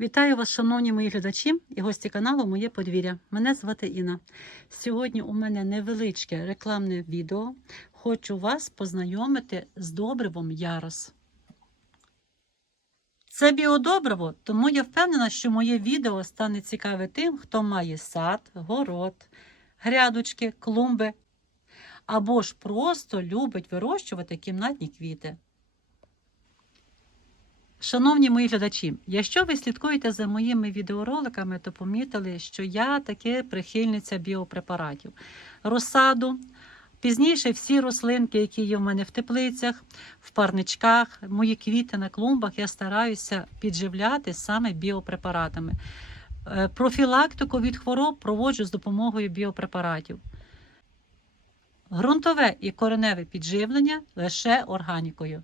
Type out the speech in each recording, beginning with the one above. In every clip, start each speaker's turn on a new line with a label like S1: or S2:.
S1: Вітаю вас, шановні мої глядачі і гості каналу Моє подвір'я. Мене звати Інна. Сьогодні у мене невеличке рекламне відео. Хочу вас познайомити з добривом Ярос. Це біодобриво, тому я впевнена, що моє відео стане цікаве тим, хто має сад, город, грядочки, клумби або ж просто любить вирощувати кімнатні квіти. Шановні мої глядачі, якщо ви слідкуєте за моїми відеороликами, то помітили, що я таки прихильниця біопрепаратів. Розсаду, пізніше всі рослинки, які є в мене в теплицях, в парничках, мої квіти на клумбах, я стараюся підживляти саме біопрепаратами. Е, Профілактику від хвороб проводжу з допомогою біопрепаратів. Грунтове і кореневе підживлення лише органікою.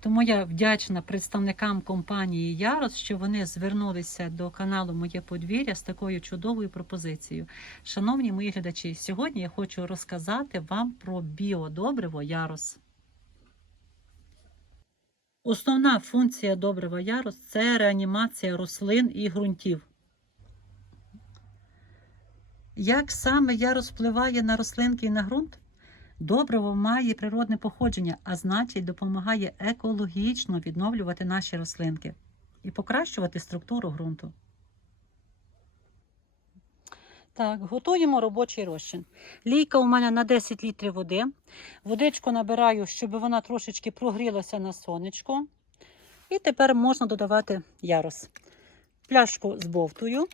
S1: Тому я вдячна представникам компанії Ярос, що вони звернулися до каналу Моє подвір'я з такою чудовою пропозицією. Шановні мої глядачі, сьогодні я хочу розказати вам про біодобриво Ярос. Основна функція добрива Ярос це реанімація рослин і ґрунтів. Як саме Ярос впливає на рослинки і на ґрунт? Добриво має природне походження, а значить, допомагає екологічно відновлювати наші рослинки і покращувати структуру ґрунту. Так, готуємо робочий розчин. Лійка у мене на 10 літрів води. Водичку набираю, щоб вона трошечки прогрілася на сонечко. І тепер можна додавати ярос. Пляшку збовтую.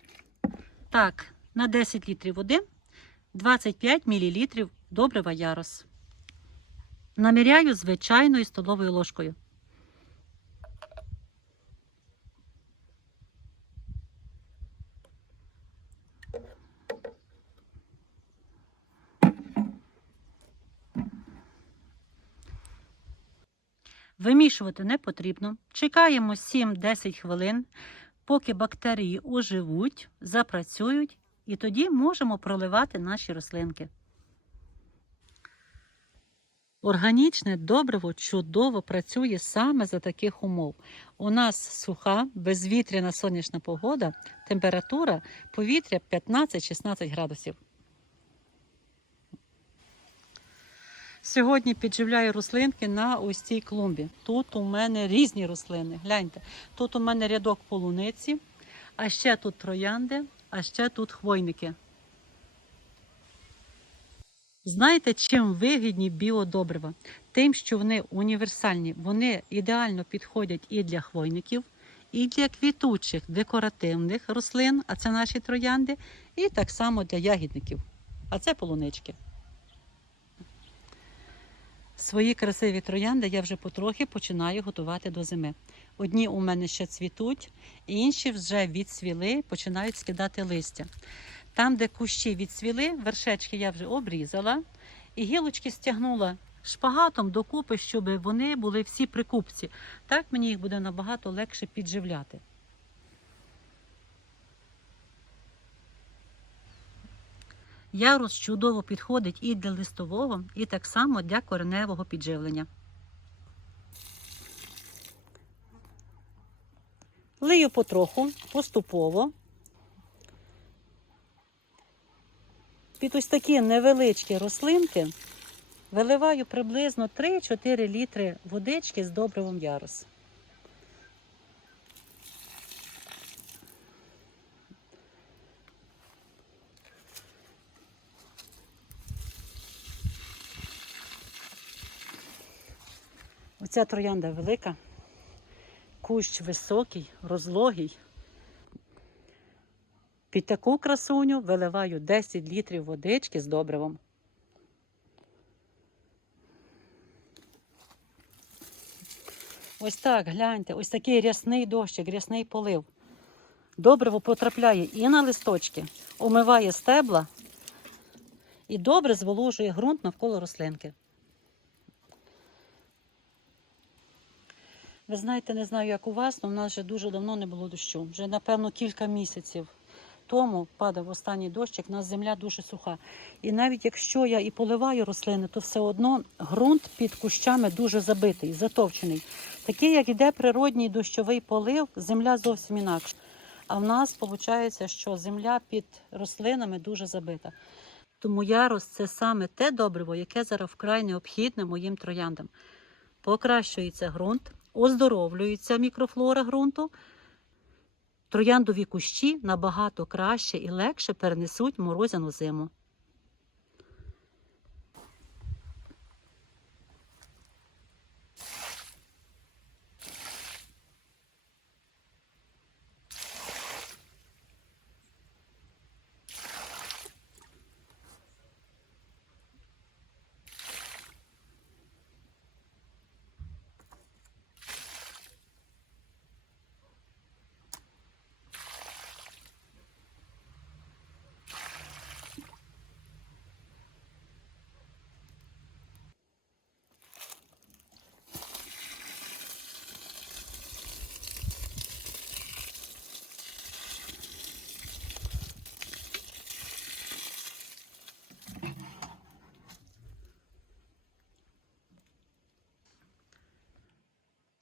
S1: Так, на 10 літрів води 25 мл добрива ярос. Наміряю звичайною столовою ложкою. Вимішувати не потрібно. Чекаємо 7-10 хвилин, поки бактерії оживуть, запрацюють, і тоді можемо проливати наші рослинки. Органічне добриво чудово працює саме за таких умов. У нас суха, безвітряна сонячна погода, температура повітря 15-16 градусів. Сьогодні підживляю рослинки на ось цій клумбі. Тут у мене різні рослини. Гляньте, тут у мене рядок полуниці, а ще тут троянди, а ще тут хвойники. Знаєте, чим вигідні біодобрива? Тим, що вони універсальні, вони ідеально підходять і для хвойників, і для квітучих декоративних рослин, а це наші троянди, і так само для ягідників, а це полунички. Свої красиві троянди я вже потрохи починаю готувати до зими. Одні у мене ще цвітуть, інші вже відсвіли, починають скидати листя. Там, де кущі відсвіли, вершечки я вже обрізала і гілочки стягнула шпагатом докупи, щоб вони були всі при купці. Так мені їх буде набагато легше підживляти. Ярус чудово підходить і для листового, і так само для кореневого підживлення. Лию потроху, поступово. Під ось такі невеличкі рослинки виливаю приблизно 3-4 літри водички з добривом ярус. Оця троянда велика, кущ високий, розлогий. Під таку красуню виливаю 10 літрів водички з добривом. Ось так, гляньте, ось такий рясний дощик, рясний полив. Добриво потрапляє і на листочки, омиває стебла і добре зволожує ґрунт навколо рослинки. Ви знаєте, не знаю, як у вас, але в нас вже дуже давно не було дощу. Вже, напевно, кілька місяців тому падав останній дощик, у нас земля дуже суха. І навіть якщо я і поливаю рослини, то все одно ґрунт під кущами дуже забитий, затовчений. Такий, як іде природній дощовий полив, земля зовсім інакша. А в нас виходить, що земля під рослинами дуже забита. Тому ярос це саме те добриво, яке зараз вкрай необхідне моїм трояндам. Покращується ґрунт, оздоровлюється мікрофлора ґрунту. Трояндові кущі набагато краще і легше перенесуть морозяну зиму.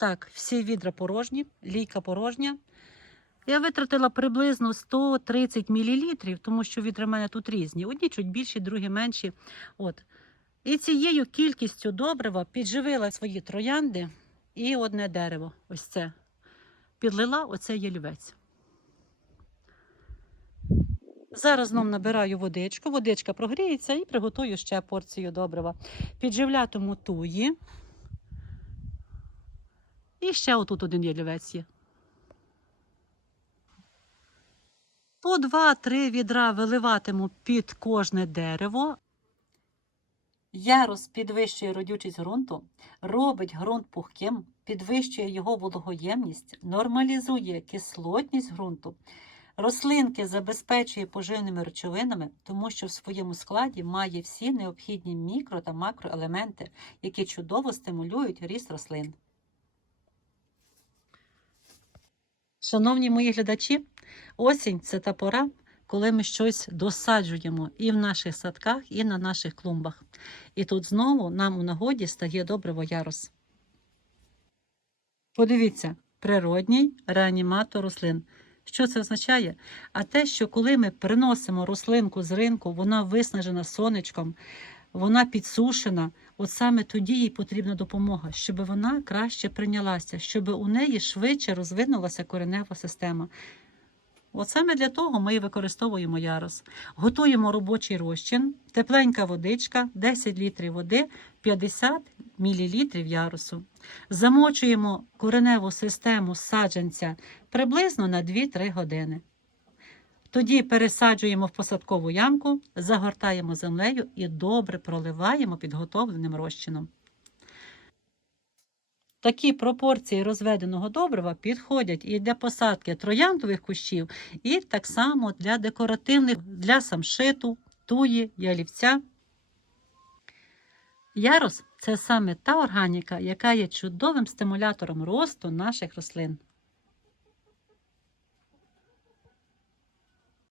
S1: Так, всі відра порожні, лійка порожня. Я витратила приблизно 130 мл, тому що відра в мене тут різні. Одні чуть більші, другі менші. От. І цією кількістю добрива підживила свої троянди і одне дерево. Ось це. Підлила оцей ялівець. Зараз знов набираю водичку, водичка прогріється і приготую ще порцію добрива. Підживлятиму туї. І ще отут один ялівець є. По 2-3 відра виливатиму під кожне дерево. Ярус підвищує родючість ґрунту, робить ґрунт пухким, підвищує його вологоємність, нормалізує кислотність ґрунту. Рослинки забезпечує поживними речовинами, тому що в своєму складі має всі необхідні мікро та макроелементи, які чудово стимулюють ріст рослин. Шановні мої глядачі, осінь це та пора, коли ми щось досаджуємо і в наших садках, і на наших клумбах. І тут знову нам у нагоді стає добриво ярус. Подивіться, природній реаніматор рослин. Що це означає? А те, що коли ми приносимо рослинку з ринку, вона виснажена сонечком, вона підсушена, от саме тоді їй потрібна допомога, щоб вона краще прийнялася, щоб у неї швидше розвинулася коренева система. От саме для того ми і використовуємо ярос. Готуємо робочий розчин, тепленька водичка, 10 літрів води, 50 мл яросу. Замочуємо кореневу систему саджанця приблизно на 2-3 години. Тоді пересаджуємо в посадкову ямку, загортаємо землею і добре проливаємо підготовленим розчином. Такі пропорції розведеного добрива підходять і для посадки трояндових кущів, і так само для декоративних, для самшиту, туї, ялівця. Ярус це саме та органіка, яка є чудовим стимулятором росту наших рослин.